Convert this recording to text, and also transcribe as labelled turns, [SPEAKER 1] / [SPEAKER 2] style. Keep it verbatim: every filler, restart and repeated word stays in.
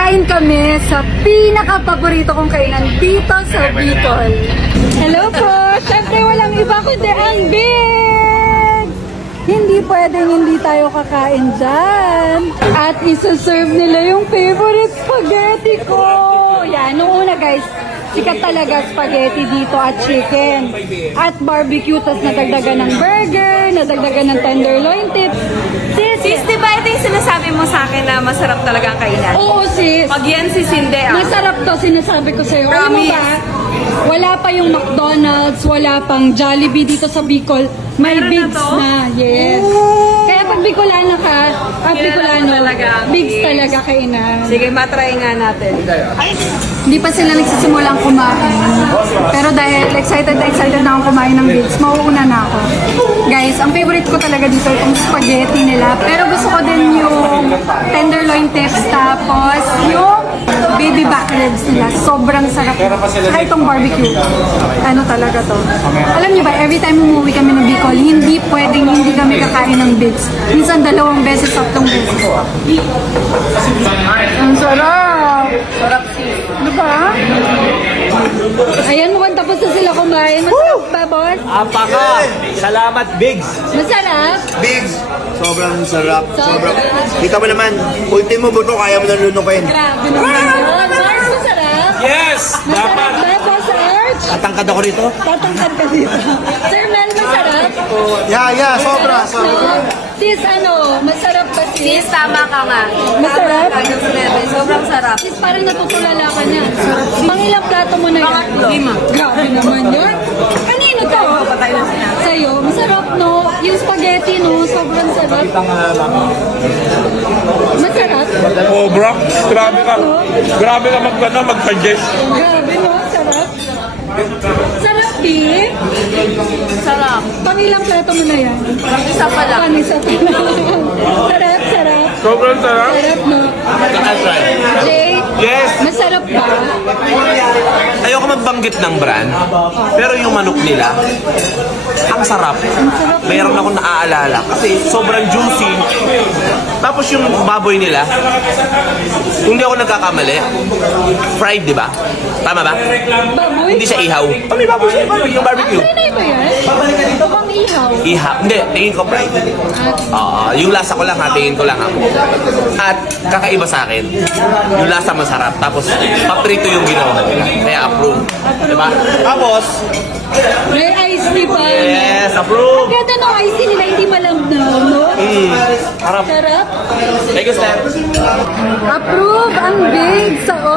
[SPEAKER 1] Kakain kami sa pinaka-paborito kong kainan dito sa Bicol. Hello po! Siyempre walang iba kundi ang Big! Hindi pwedeng hindi tayo kakain dyan. At isa-serve nila yung favorite spaghetti ko. Yan, nung una guys, sikat talaga spaghetti dito at chicken. At barbecue, tas nadagdagan ng burger, nadagdagan ng tenderloin tips. Sis,
[SPEAKER 2] Sis, di ba ito yung sinasabi mo sa akin na masarap talaga ang kainan?
[SPEAKER 1] oo sis.
[SPEAKER 2] Pag yan si Sinde ah.
[SPEAKER 1] Masarap to, sinasabi ko sa'yo. Alam mo
[SPEAKER 2] Promise.
[SPEAKER 1] ba, wala pa yung McDonald's, wala pang Jollibee dito sa Bicol. May
[SPEAKER 2] Meron na
[SPEAKER 1] Bigs
[SPEAKER 2] to?
[SPEAKER 1] na, yes. Kaya pag Bicolano ka, at
[SPEAKER 2] Kilala
[SPEAKER 1] Bicolano,
[SPEAKER 2] mo talaga ang
[SPEAKER 1] Bigs
[SPEAKER 2] Bigs.
[SPEAKER 1] talaga kainan.
[SPEAKER 2] Sige, matry nga natin.
[SPEAKER 1] Hindi pa sila nagsisimulang kumain. Pero dahil excited na excited na akong kumain ng Bigs, mauuna na ako. Guys, ang favorite ko talaga dito itong spaghetti nila. Pero gusto ko din yung tenderloin tips, tapos yung baby back ribs nila. Sobrang sarap. Saka itong barbecue. Ano talaga to. Alam niyo ba, every time umuwi kami ng Bicol, hindi pwedeng hindi kami kakain ng Bigs. Minsan dalawang beses, tatlong beses. Ang sarap!
[SPEAKER 2] Sarap sis.
[SPEAKER 1] Ano ba? Ayan, mukhang tapos na sila kumain. Masarap ba, boss?
[SPEAKER 3] Apaka! Salamat, Bigs!
[SPEAKER 1] Masarap?
[SPEAKER 4] Bigs, sobrang sarap. Sobrang. Kita mo naman, ultimo buto, kaya mo na lunukin.
[SPEAKER 1] Grabe naman yun. Mars, masarap?
[SPEAKER 3] Yes!
[SPEAKER 1] Masarap
[SPEAKER 3] Dapat!
[SPEAKER 1] ba, Boss Arch?
[SPEAKER 4] Tatangkad ako rito.
[SPEAKER 1] Tatangkad ka dito. Sir Mel, masarap?
[SPEAKER 4] Yeah, yeah, sobra, sobra.
[SPEAKER 1] Sis, ano, masarap ba sis?
[SPEAKER 2] Sis, tama ka nga.
[SPEAKER 1] Masarap?
[SPEAKER 2] Tama ka yung sinabi. Sobrang sarap.
[SPEAKER 1] Sis, parang natutulala ka na. Pangilang plato mo na yan?
[SPEAKER 2] Pangatlo. Lima.
[SPEAKER 1] Grabe naman yun. Kanino to?
[SPEAKER 2] Patay na sinabi.
[SPEAKER 1] Sa'yo, masarap no? Yung spaghetti no, sobrang sarap. Masarap?
[SPEAKER 3] Sobra! Grabe ka! Grabe ka mag, ano, mag-suggest!
[SPEAKER 1] Grabe no, sarap. Sarap, Bi.
[SPEAKER 2] Sarap.
[SPEAKER 1] Pangilang plato mo na yan?
[SPEAKER 2] Isa pa lang.
[SPEAKER 1] Panisa pa lang. Sarap, sarap.
[SPEAKER 3] Sobrang sarap!
[SPEAKER 1] Sarap no. Jay,
[SPEAKER 3] Yes!
[SPEAKER 1] masarap ba?
[SPEAKER 5] Ayoko magbanggit ng brand, pero yung manok nila, ang sarap. Mayroon akong naaalala kasi sobrang juicy. Tapos yung baboy nila, kung di ako nagkakamali, fried, di ba? Tama ba?
[SPEAKER 1] Baboy?
[SPEAKER 5] Hindi siya ihaw. Oh, may baboy siya, baboy, yung barbecue.
[SPEAKER 1] Ay, ba yan? Mukhang ihaw.
[SPEAKER 5] Ihaw. Hindi, tingin ko fried. Oo, yung lasa ko lang ha, tingin ko lang ha. At kakaiba sa akin, yung lasa masarap, tapos paprito yung ginawa. Kaya approve. Diba? Tapos,
[SPEAKER 1] May iced tea pa.
[SPEAKER 5] yes, approve.
[SPEAKER 1] Ang ganda ng iced tea nila, hindi malamdaw, no?
[SPEAKER 5] Mm, harap.
[SPEAKER 1] Sarap.
[SPEAKER 5] Take a step.
[SPEAKER 1] Approve ang Big sa